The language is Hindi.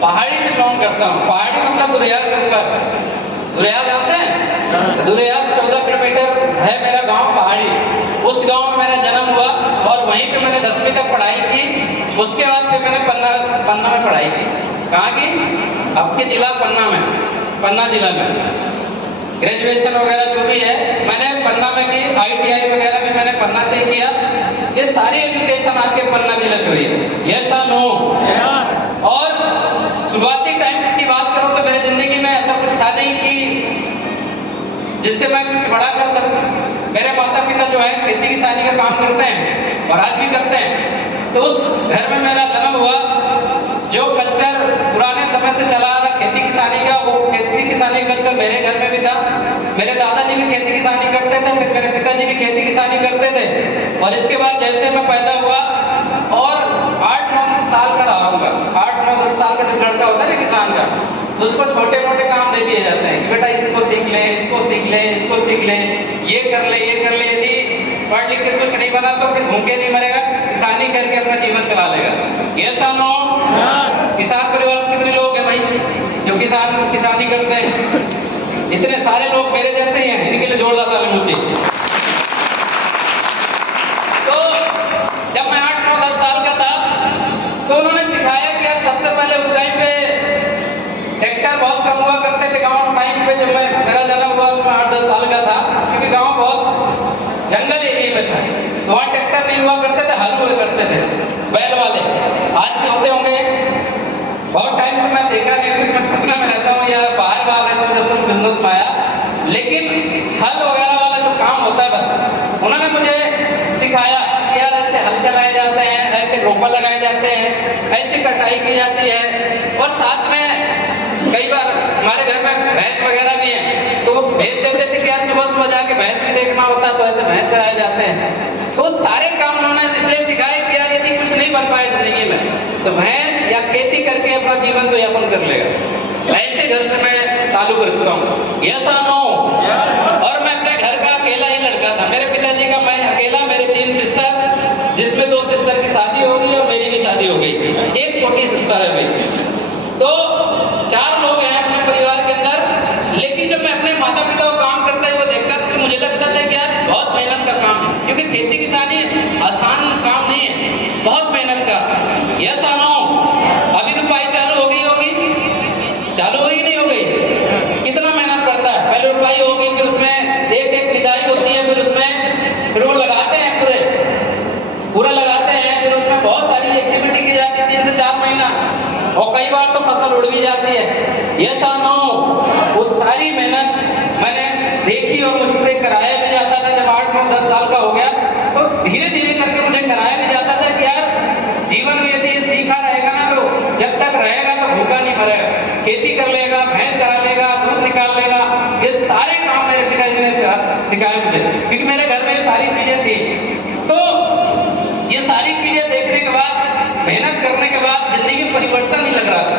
पहाड़ी से बिलोंग करता हूँ। पहाड़ी मतलब दुरिया के ऊपर, दुरिया जानते हैं? दुरिया से 14 किलोमीटर है मेरा गांव पहाड़ी। उस गांव में मेरा जन्म हुआ और वहीं पे मैंने 10वीं तक पढ़ाई की। उसके बाद फिर मैंने पन्ना में पढ़ाई की। कहाँ की? आपके जिला पन्ना में, पन्ना जिला में ग्रेजुएशन वगैरह जो भी है मैंने पन्ना में की। ITI वगैरह भी मैंने पन्ना से ही किया। ये सारी एजुकेशन आपके पन्ना जिले से हुई है। यस या नो? और शुरुआती टाइम की बात करूं तो मेरी जिंदगी में ऐसा कुछ था नहीं कि जिससे मैं कुछ बड़ा कर सकूं। मेरे माता पिता जो है खेती किसानी का काम करते हैं और आज भी करते हैं। तो उस घर में मेरा जन्म हुआ। जो कल्चर पुराने समय से चला आ रहा खेती किसानी का, वो खेती किसानी कल्चर मेरे घर में भी था। मेरे दादाजी भी खेती किसानी करते थे, फिर मेरे पिताजी भी खेती किसानी करते थे। और इसके बाद जैसे मैं पैदा हुआ और 8-9 साल का रहा होगा, 8-9-10 साल का जो लड़का होता है ना किसान का, तो उसको छोटे मोटे काम दे दिए जाते हैं कि बेटा इसको सीख ले, इसको सीख ले, इसको सीख ले, ये कर ले, ये कर ले। यदि पढ़ लिख के कुछ नहीं बना तो फिर भूखे नहीं मरेगा, किसानी करके अपना जीवन चला लेगा। ये सानो किसान परिवार से कितने लोग हैं भाई जो किसानी करते हैं? इतने सारे लोग मेरे जैसे ही हैं। इनके लिए जोरदार ताली चाहिए। तो जब मैं 8-9-10 साल का था तो उन्होंने सिखाया कि यार सबसे पहले उस टाइम पे ट्रैक्टर बहुत कम हुआ करते थे गांव टाइम पे। जब मेरा जन्म हुआ मैं 8-10 साल का था, क्योंकि गांव बहुत जंगल एरिया में था, तो वहाँ ट्रैक्टर नहीं हुआ करते थे, हल हुए करते थे बैल वाले। आज भी होते होंगे, बहुत टाइम से मैं देखा नहीं, फिर मैं सपना में रहता हूँ या बाहर रहता हूँ जब तुम बिजनेस में आया। लेकिन हल वगैरह वाला जो काम होता था उन्होंने मुझे सिखाया कि यार ऐसे हल चलाए जाते हैं, ऐसे रोपा लगाए जाते हैं, ऐसी कटाई की जाती है। और साथ में कई बार हमारे घर में भैंस वगैरह भी है, तो वो भेज देते थे कि यार सुबह सुबह जाके भैंस भी देखना होता है, तो ऐसे भैंस चलाए जाते हैं। तो सारे काम उन्होंने इसलिए सिखाए कि यार यदि कुछ नहीं बन पाए जिंदगी में तो भैंस या खेती करके अपना जीवन को यापन कर लेगा। ऐसे घर से मैं ताल्लुक रखता हूँ। यस या नो? और मैं अपने घर का अकेला ही लड़का था। मेरे पिताजी का मैं अकेला, मेरे 3 सिस्टर, जिसमें 2 सिस्टर की शादी हो गई और मेरी भी शादी हो गई। एक छोटी सिस्टर है भाई। तो 4 लोग हैं अपने परिवार के अंदर। लेकिन जब मैं अपने माता पिता को काम करते हुए देखता था तो मुझे लगता था कि यार बहुत मेहनत का काम है, क्योंकि खेती किसानी आसान काम नहीं है, बहुत मेहनत का। यस या नो? अभी रुपाई चालू हो गई होगी, चालू होगी नहीं हो गई? कितना मेहनत पड़ता है। पहले रुपाई होगी, फिर उसमें एक बिजाई होती है, फिर वो लगाते हैं, पूरा लगाते हैं, फिर उसमें बहुत सारी एक्टिविटी की जाती है 3 से 4 महीना, और कई बार तो फसल उड़ भी जाती है। यस या नो? वो सारी मेहनत मैंने देखी और मुझसे कराया भी जाता था। जब 8-9-10 साल का हो गया तो धीरे धीरे करके मुझे कराया भी जाता था कि यार जीवन में यदि ये सीखा रहेगा ना तो जब तक रहेगा तो भूखा नहीं मरेगा। खेती कर लेगा, भैंस चरा लेगा, दूध निकाल लेगा, ये सारे काम मेरे पिताजी ने सिखाए मुझे, क्योंकि मेरे घर में ये सारी चीजें थी। तो ये सारी चीजें देखने के बाद, मेहनत करने के बाद जिंदगी में परिवर्तन नहीं लग रहा था।